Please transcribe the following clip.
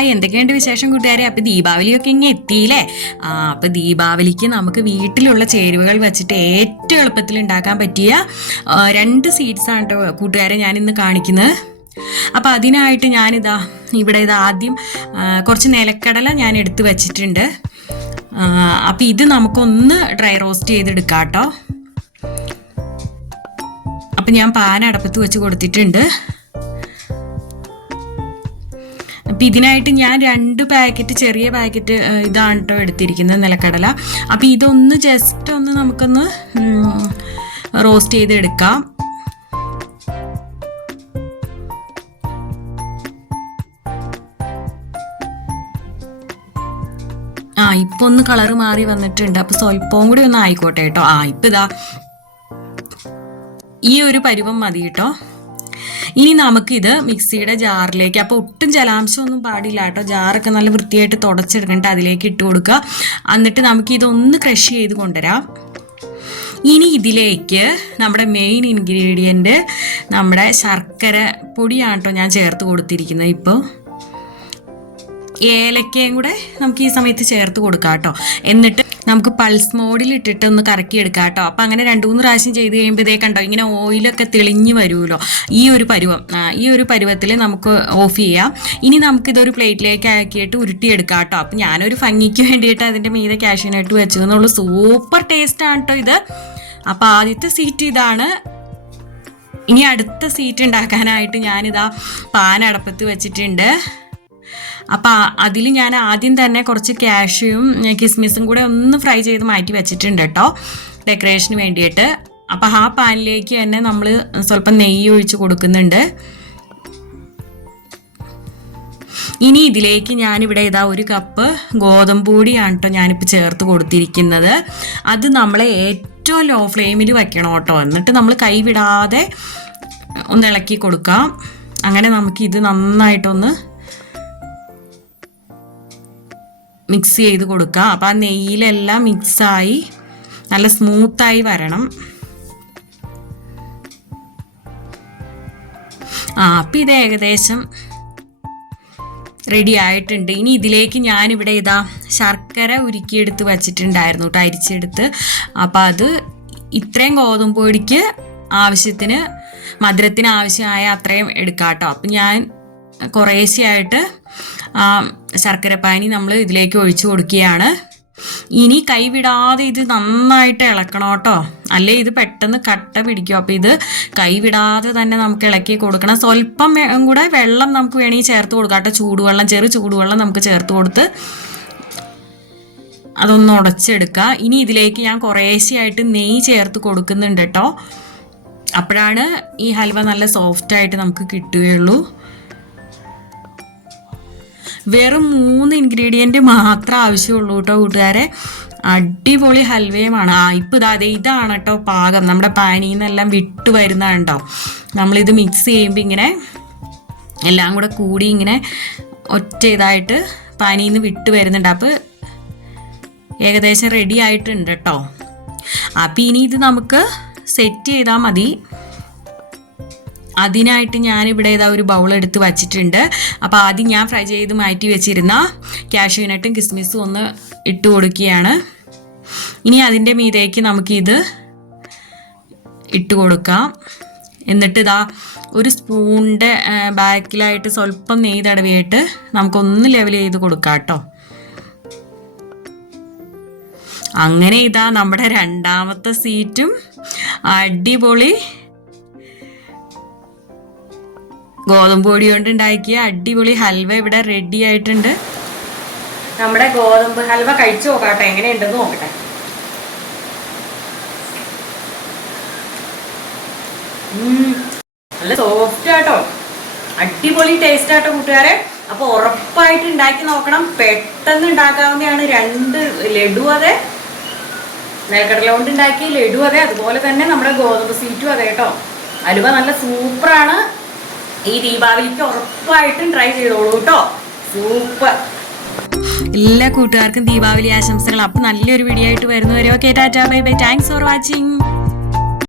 Hi, എന്തൊക്കെയുണ്ട് വിശേഷം കൂട്ടുകാരെ? അപ്പോൾ ദീപാവലിയൊക്കെ ഇങ്ങനെ എത്തിയില്ലേ? അപ്പോൾ ദീപാവലിക്ക് നമുക്ക് വീട്ടിലുള്ള ചേരുവകൾ വെച്ചിട്ട് ഏറ്റവും എളുപ്പത്തിൽ ഉണ്ടാക്കാൻ പറ്റിയ 2 സ്വീറ്റ്സാണ് കേട്ടോ കൂട്ടുകാരെ ഞാനിന്ന് കാണിക്കുന്നത്. അപ്പോൾ അതിനായിട്ട് ഇവിടെ ആദ്യം കുറച്ച് നിലക്കടല ഞാൻ എടുത്ത് വെച്ചിട്ടുണ്ട്. അപ്പോൾ ഇത് നമുക്കൊന്ന് ഡ്രൈ റോസ്റ്റ് ചെയ്തെടുക്കാം കേട്ടോ. അപ്പം ഞാൻ പാൻ അടപ്പത്ത് വെച്ച് കൊടുത്തിട്ടുണ്ട്. അപ്പം ഇതിനായിട്ട് ഞാൻ 2 പാക്കറ്റ്, ചെറിയ പാക്കറ്റ് ഇതാണ് കേട്ടോ എടുത്തിരിക്കുന്നത്, നിലക്കടല. അപ്പം ഇതൊന്ന് ജസ്റ്റ് ഒന്ന് നമുക്കൊന്ന് റോസ്റ്റ് ചെയ്തെടുക്കാം. ഇപ്പൊ ഒന്ന് കളറ് മാറി വന്നിട്ടുണ്ട്. അപ്പൊ സ്വല്പവും കൂടി ഒന്ന് ആയിക്കോട്ടെ കേട്ടോ. ഇപ്പൊ ഇതാ ഈ ഒരു പരുവം മതി കേട്ടോ. ഇനി നമുക്കിത് മിക്സിയുടെ ജാറിലേക്ക്, അപ്പോൾ ഒട്ടും ജലാംശം ഒന്നും പാടില്ല കേട്ടോ. ജാറൊക്കെ നല്ല വൃത്തിയായിട്ട് തുടച്ചെടുക്കണ്ട, അതിലേക്ക് ഇട്ട് കൊടുക്കുക. എന്നിട്ട് നമുക്കിതൊന്ന് ക്രഷ് ചെയ്ത് കൊണ്ടുവരാം. ഇനി ഇതിലേക്ക് നമ്മുടെ മെയിൻ ഇൻഗ്രീഡിയൻറ്റ് നമ്മുടെ ശർക്കര പൊടിയാണ് കേട്ടോ ഞാൻ ചേർത്ത് കൊടുത്തിരിക്കുന്നത്. ഇപ്പോൾ ഏലക്കയും കൂടെ നമുക്ക് ഈ സമയത്ത് ചേർത്ത് കൊടുക്കാം കേട്ടോ. എന്നിട്ട് നമുക്ക് പൾസ് മോഡിൽ ഇട്ടിട്ട് ഒന്ന് കറക്കി എടുക്കാം കേട്ടോ. അപ്പം അങ്ങനെ 2-3 പ്രാവശ്യം ചെയ്ത് കഴിയുമ്പോഴേ കണ്ടോ ഇങ്ങനെ ഓയിലൊക്കെ തെളിഞ്ഞ് വരുമല്ലോ. ഈ ഒരു പരുവത്തിൽ നമുക്ക് ഓഫ് ചെയ്യാം. ഇനി നമുക്കിതൊരു പ്ലേറ്റിലേക്ക് ആക്കിയിട്ട് ഉരുട്ടിയെടുക്കാം കേട്ടോ. അപ്പം ഞാനൊരു ഭംഗിക്ക് വേണ്ടിയിട്ട് അതിൻ്റെ മീതെ കാഷ്യൂനട്ട് വെച്ചു എന്നുള്ളൂ. സൂപ്പർ ടേസ്റ്റാണ് കേട്ടോ ഇത്. അപ്പം ആദ്യത്തെ സ്വീറ്റ് ഇതാണ്. ഇനി അടുത്ത സ്വീറ്റ് ഉണ്ടാക്കാനായിട്ട് ഞാനിതാ പാൻ അടപ്പത്ത് വെച്ചിട്ടുണ്ട്. അപ്പം അതിൽ ഞാൻ ആദ്യം തന്നെ കുറച്ച് കാഷ്യൂവും കിസ്മിസും കൂടെ ഒന്ന് ഫ്രൈ ചെയ്ത് മാറ്റി വെച്ചിട്ടുണ്ട് കേട്ടോ, ഡെക്കറേഷന് വേണ്ടിയിട്ട്. അപ്പം ആ പാനിലേക്ക് തന്നെ നമ്മൾ സ്വല്പം നെയ്യ് ഒഴിച്ച് കൊടുക്കുന്നുണ്ട്. ഇനി ഇതിലേക്ക് ഞാനിവിടെ 1 കപ്പ് ഗോതമ്പ് പൊടിയാണ് കേട്ടോ ഞാനിപ്പോൾ ചേർത്ത് കൊടുത്തിരിക്കുന്നത്. അത് നമ്മൾ ഏറ്റവും ലോ ഫ്ലെയിമിൽ വെക്കണം കേട്ടോ. എന്നിട്ട് നമ്മൾ കൈ വിടാതെ ഒന്ന് ഇളക്കി കൊടുക്കാം. അങ്ങനെ നമുക്കിത് നന്നായിട്ടൊന്ന് മിക്സ് ചെയ്ത് കൊടുക്കുക. അപ്പം ആ നെയ്യിലെല്ലാം മിക്സായി നല്ല സ്മൂത്തായി വരണം. അപ്പം ഇത് ഏകദേശം റെഡി ആയിട്ടുണ്ട്. ഇനി ഇതിലേക്ക് ഞാനിവിടെ ശർക്കര ഉരുക്കിയെടുത്ത് വച്ചിട്ടുണ്ടായിരുന്നു കേട്ടോ, അരിച്ചെടുത്ത്. അപ്പം അത് ഇത്രയും ഗോതമ്പ് പൊടിക്ക് ആവശ്യത്തിന്, മധുരത്തിന് ആവശ്യമായ അത്രയും എടുക്കാം കേട്ടോ. അപ്പം ഞാൻ കുറേശ്ശെയായിട്ട് ശർക്കരപ്പാനി നമ്മൾ ഇതിലേക്ക് ഒഴിച്ചു കൊടുക്കുകയാണ്. ഇനി കൈവിടാതെ ഇത് നന്നായിട്ട് ഇളക്കണം കേട്ടോ, അല്ലേ ഇത് പെട്ടെന്ന് കട്ട പിടിക്കും. അപ്പോൾ ഇത് കൈവിടാതെ തന്നെ നമുക്ക് ഇളക്കി കൊടുക്കണം. സ്വല്പം കൂടെ വെള്ളം നമുക്ക് വേണമെങ്കിൽ ചേർത്ത് കൊടുക്കാം കേട്ടോ. ചൂടുവെള്ളം, ചൂടുവെള്ളം നമുക്ക് ചേർത്ത് കൊടുത്ത് അതൊന്ന് ഉടച്ചെടുക്കുക. ഇനി ഇതിലേക്ക് ഞാൻ കുറേശ്ശെയായിട്ട് നെയ്യ് ചേർത്ത് കൊടുക്കുന്നുണ്ട് കേട്ടോ. അപ്പോഴാണ് ഈ ഹൽവ നല്ല സോഫ്റ്റായിട്ട് നമുക്ക് കിട്ടുകയുള്ളൂ. വെറും 3 ഇൻഗ്രീഡിയൻറ്റ് മാത്രമേ ആവശ്യമുള്ളൂ കേട്ടോ കൂട്ടുകാരെ. അടിപൊളി ഹൽവയുമാണ്. ഇപ്പോൾ ഇതാണ് കേട്ടോ പാകം. നമ്മുടെ പാനിൽ നിന്നെല്ലാം വിട്ട് വരുന്നതുണ്ടോ. നമ്മളിത് മിക്സ് ചെയ്യുമ്പോൾ ഇങ്ങനെ എല്ലാം കൂടെ കൂടി ഇങ്ങനെ ഒറ്റ ഇതായിട്ട് പാനിൽ നിന്ന് വിട്ട് വരുന്നുണ്ട്. അപ്പോൾ ഏകദേശം റെഡി ആയിട്ടുണ്ട് കേട്ടോ. അപ്പോൾ ഇനി ഇത് നമുക്ക് സെറ്റ് ചെയ്താൽ മതി. അതിനായിട്ട് ഞാനിവിടെ ഒരു ബൗൾ എടുത്ത് വച്ചിട്ടുണ്ട്. അപ്പോൾ ആദ്യം ഞാൻ ഫ്രൈ ചെയ്ത് മാറ്റി വെച്ചിരുന്ന കാഷ്യൂനട്ടും കിസ്മിസും ഒന്ന് ഇട്ട് കൊടുക്കുകയാണ്. ഇനി അതിൻ്റെ മീതേക്ക് നമുക്കിത് ഇട്ട് കൊടുക്കാം. എന്നിട്ട് ഒരു സ്പൂണിൻ്റെ ബാക്കിലായിട്ട് സ്വല്പം നെയ്യ് തടവിയിട്ട് നമുക്കൊന്ന് ലെവൽ ചെയ്ത് കൊടുക്കാം കേട്ടോ. അങ്ങനെ നമ്മുടെ 2ാമത്തെ സ്വീറ്റും അടിപൊളി ഗോതമ്പ് പൊടി കൊണ്ട് ഉണ്ടാക്കിയ അടിപൊളി ഹൽവ ഇവിടെ റെഡി ആയിട്ടുണ്ട്. നമ്മുടെ ഗോതമ്പ് ഹൽവ കഴിച്ചു നോക്കാട്ടെ, എങ്ങനെയുണ്ടെന്ന് നോക്കട്ടെ. നല്ല സോഫ്റ്റ് ആട്ടോ, അടിപൊളി ടേസ്റ്റ് ആട്ടോ കൂട്ടുകാരെ. അപ്പോൾ ഉറപ്പായിട്ട് ഉണ്ടാക്കി നോക്കണം. പെട്ടെന്ന് ഉണ്ടാക്കാവുന്നതാണ്. 2 ലഡു അതെ, നിലക്കടല കൊണ്ട് ഉണ്ടാക്കിയ ലഡു അതെ, അതുപോലെ തന്നെ നമ്മുടെ ഗോതമ്പ് സ്വീറ്റും അതെ കേട്ടോ. ഹൽവ നല്ല സൂപ്പറാണ്. ഈ ദീപാവലിക്ക് ഉറപ്പായിട്ടും ട്രൈ ചെയ്തോളൂ കേട്ടോ. സൂപ്പർ. എല്ലാ കൂട്ടുകാർക്കും ദീപാവലി ആശംസകൾ. അപ്പം നല്ലൊരു വീഡിയോ ആയിട്ട് വരുന്നവരെ okay, Tata, bye bye, thanks for watching.